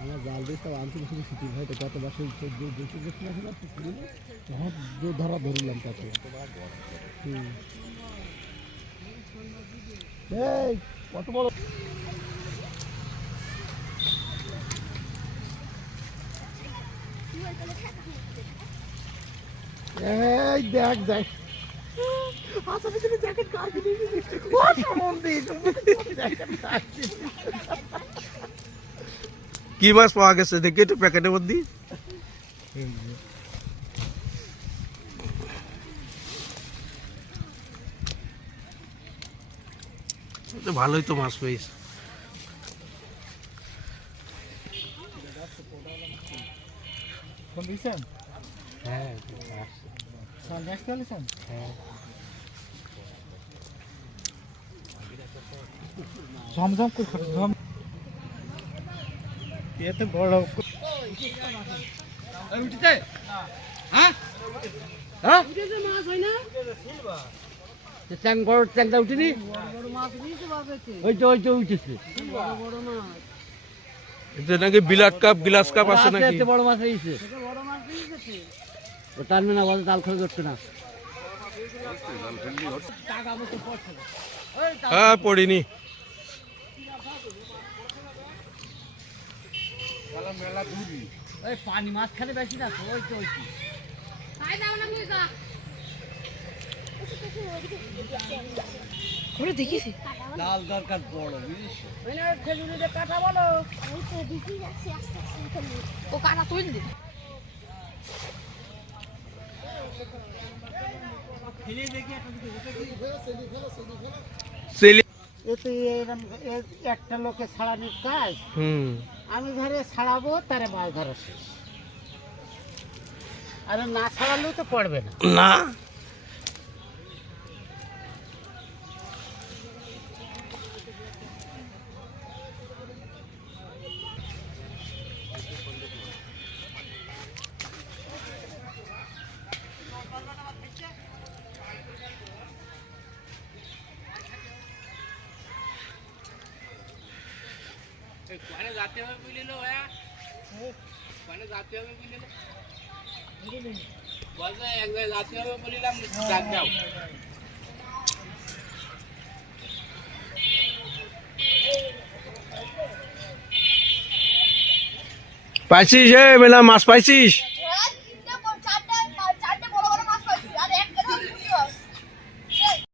আমার জাল দিয়ে সব আনতে বেশি শিখি হয়তো গত বছর তখন ধরা ধরলাম তাকে। এই কত বড় এই দেখ দেখ জ্যাকেট কার কি মাছ পাওয়া গেছে দেখি একটু প্যাকেটের মধ্যে। ভালোই তো মাছ পেয়েছে। হ্যাঁ ঝমঝম করে ঝম এতে বড় চ্যাং বড় চ্যাংটা উঠিনি ওই তো উঠেছে নাকি বিলাট কাপ গ্লাস কাপ আছে নাকি বড় মাছ হয়েছে ও টানবে না বলে জাল খোলা করছে না। হ্যাঁ পড়িনি পানি মাছ খেলে বেশি না ওই তো ওই দেখিছি লাল দরকার বড় বুঝেছো খেজুরিতে কাটা বলো ও কাটা তুই দে একটা লোকে ছাড়ানোর কাজ। আমি ধরে ছাড়াবো তারে মাছ ধরা শেষ, আর না ছাড়ালেও তো পড়বে না। না কোনে যাতে হবে বুঝলিল ভাইয়া কোনে যাতে হবে বুঝলিল বলবে এক জায়গায় যাতে হবে বলিলাম ডাক যাও পাইছিস মেলা মাছ পাইছিস?